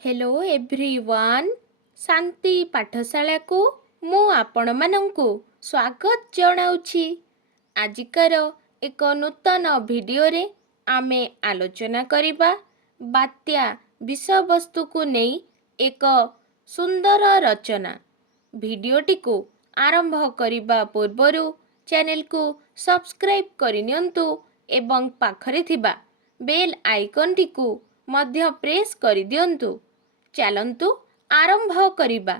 Hello everyone शांति पाठशाला को मु आपण मानंकु स्वागत जनाउछि। आजिकार एक नूतन वीडियो रे आमे आलोचना करिबा बात्या विषय वस्तु को नहीं एक सुंदर रचना। वीडियोटी को आरंभ करिबा पूर्वरु चैनल को सब्सक्राइब करिनियंतु एवं पाखरे थिबा बेल आइकन टी को मध्य प्रेस करि दियंतु। चलंतु आरंभ करिबा।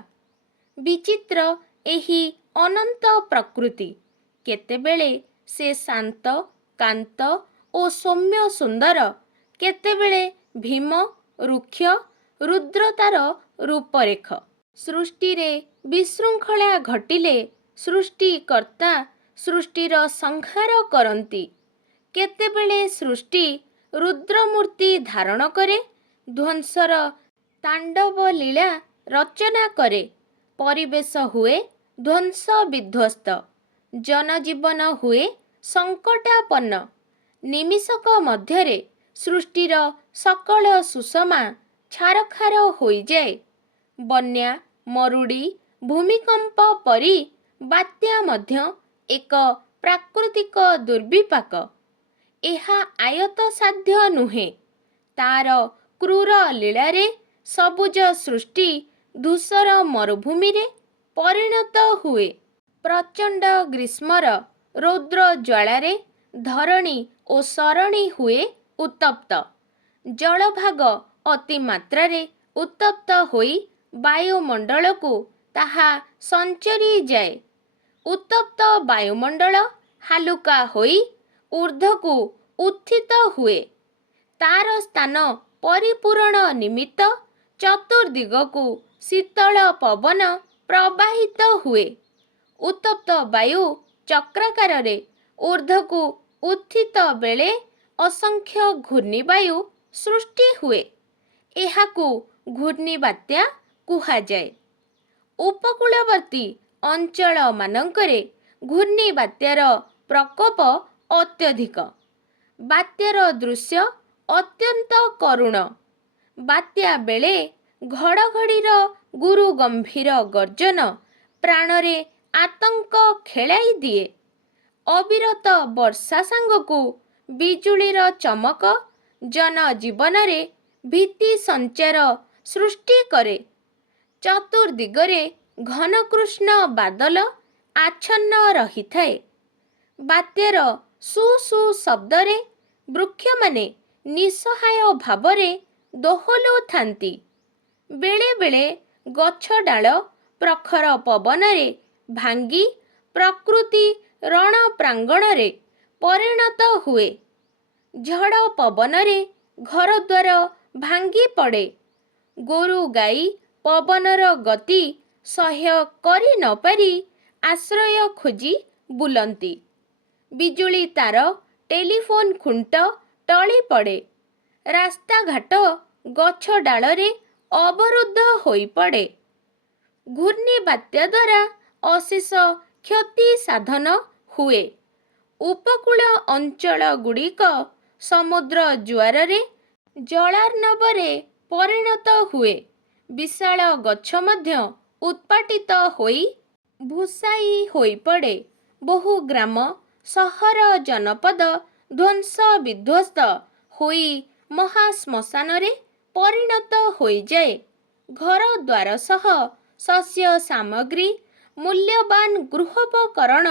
विचित्र एही अनंत प्रकृति केतेबेले से शांत कांत ओ सौम्य सुंदर, केतेबेले भीम रुक्ष रुद्रतार रूपरेख। सृष्टि रे विशृंखला घटिले सृष्टिकर्ता सृष्टिर संहार करंती। केतेबेले सृष्टि रुद्रमूर्ति धारण करे ध्वंसर तांडव लीला रचना करे। परिवेश हुए ध्वंस विध्वस्त, जनजीवन हुए संकटापन्न। निमिषक मध्यरे सृष्टिर सकल सुषमा छारखार होई जाए। बन्या मरुड़ी भूमिकंप परी बात्या मध्य एक प्राकृतिक दुर्विपाक। एहा आयत साध्य नुहे। तार क्रूर लीलारे सबुज सृष्टि धूसर मरुभूमि रे परिणत हुए। प्रचंड ग्रीष्मर रौद्र ज्वालारे धरणी ओ सरणी हुए उत्तप्त। जलभाग अति मात्रारे उत्तप्त होई वायुमंडल को ताहा संचरी जाए। उत्तप्त वायुमंडल हालुका होई ऊर्ध्व को उत्थित हुए। तार स्थान परिपूरण निमित्त चतुर्दिग को शीतल पवन प्रवाहित हुए। उत्तप्त वायु चक्राकार रे ऊर्ध्व को उत्थित बेले असंख्य घूर्णिवायु सृष्टि हुए। एहाकू घूर्णिबात्या कुहा जाए। उपकूलवर्ती अंचल मानंकरे घूर्णिबात्यार प्रकोप अत्यधिक। बात्यार दृश्य अत्यंत करुण। बात्या बेले घड़घड़ीर गुरु गंभीर गर्जन प्राणरे आतंक खेलाई दिए। अविरत वर्षा सांगकू बिजुलीर चमक जनजीवन रे भीति संचार सृष्टि करे। चतुर्दिगरे घनकृष्ण बादल आच्छन्न रही थाए। बात्यार सु सु शब्दरे वृक्ष माने निसहाय भावरे दोहलो थांती। बेले बेले गछ डाल प्रखर पवनरे भांगी प्रकृति रण प्रांगणरे परिणत हुए। झड़ पवनरे घरद्वार भांगी पड़े। गोरु गाई पवनर गति सह्य करि न पारी आश्रय खोजी बुलंती। बिजुली तार टेलीफोन खुंट टली पड़े। रास्ता घाट गछ डालरे अवरुद्ध होई पड़े। घूर्णिबात्या द्वारा अशेष क्षति साधन हुए। उपकूल अंचल गुड़िक समुद्र जुआरे जलार्णवरे परिणत हुए। विशाल गछ मध्य उत्पाटित होई भूसाई होई पड़े। बहु ग्राम सहर जनपद ध्वंस विध्वस्त होई महाश्मशान रे परिणत होई जाए। घर द्वार सह शस्य सामग्री मूल्यवान गृहोपकरण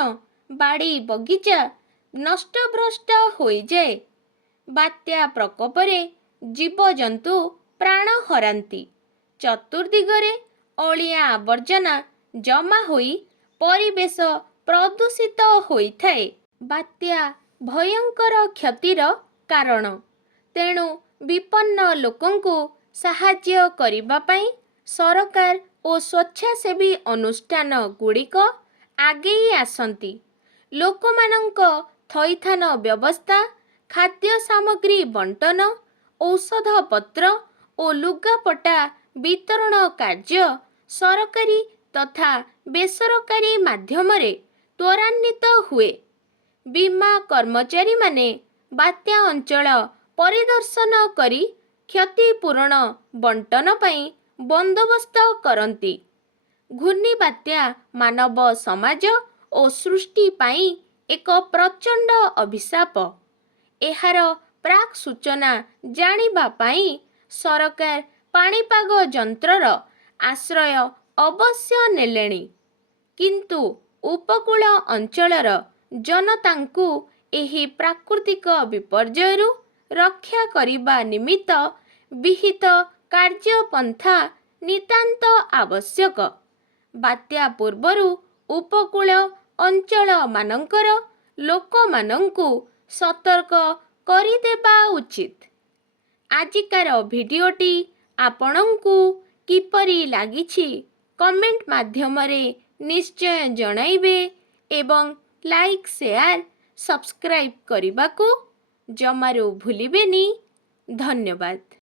बाड़ी बगीचा नष्टभ्रष्ट होई जाए। बात्या प्रकोपरे जीवजंतु प्राण हरांती। चतुर्दिगरे अलिया आवर्जना जमा होई परिवेश प्रदूषित होई थाए। बात्या भयंकर क्षतिर कारण। तेणु विपन्न लोकंकु साहाय्य करिबा पई सरकार ओ स्वेच्छासेवी अनुष्ठान गुड़िक आगेई आसंती। लोकमानंक थैथान व्यवस्था, खाद्य सामग्री बंटन, औषध पत्र ओ लुगापटा वितरण कार्य सरकारी तथा बेसरकारी माध्यमरे त्वरान्वित हुए। बीमा कर्मचारी माने बात्या अंचल परिदर्शन करी କ୍ଷତିପୂରଣ ବଣ୍ଟନ ପାଇଁ ବନ୍ଦୋବସ୍ତ କରନ୍ତି। ଘୂର୍ଣ୍ଣିବାତ୍ୟା ମାନବ ସମାଜ ଓ ସୃଷ୍ଟି ପାଇଁ ଏକ ପ୍ରଚଣ୍ଡ ଅଭିଶାପ। ଏହାର ପ୍ରାକ୍ ସୂଚନା ଜାଣିବା ପାଇଁ ସରକାର ପାଣିପାଗ ଯନ୍ତ୍ରର ଆଶ୍ରୟ ଅବଶ୍ୟ ନେଲେଣି, କିନ୍ତୁ ଉପକୂଳ ଅଞ୍ଚଳର ଜନତାଙ୍କୁ ଏହି ପ୍ରାକୃତିକ ବିପର୍ଯ୍ୟୟରୁ ରକ୍ଷା କରିବା ନିମିତ୍ତ ବିହିତ କାର୍ଯ୍ୟପନ୍ଥା ନିତାନ୍ତ ଆବଶ୍ୟକ। ବାତ୍ୟା ପୂର୍ବରୁ ଉପକୂଳ ଅଞ୍ଚଳମାନଙ୍କର ଲୋକମାନଙ୍କୁ ସତର୍କ କରିଦେବା ଉଚିତ। ଆଜିକାର ଭିଡ଼ିଓଟି ଆପଣଙ୍କୁ କିପରି ଲାଗିଛି କମେଣ୍ଟ ମାଧ୍ୟମରେ ନିଶ୍ଚୟ ଜଣାଇବେ ଏବଂ ଲାଇକ୍, ସେୟାର, ସବସ୍କ୍ରାଇବ୍ କରିବାକୁ ଜମାରୁ ଭୁଲିବେନି। ଧନ୍ୟବାଦ।